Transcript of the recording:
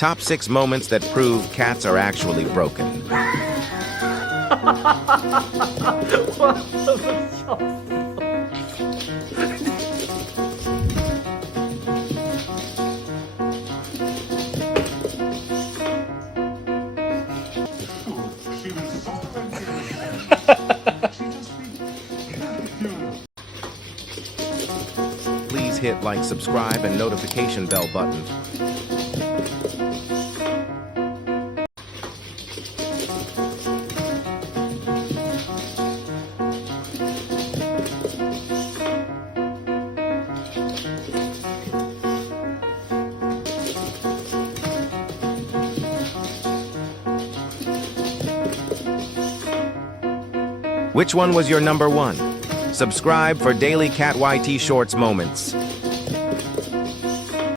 Top 6 moments that prove cats are actually broken. 我怎么笑死了？ Please hit like, subscribe, and notification bell button. Which one was your number one? Subscribe for daily Cat YT Shorts moments.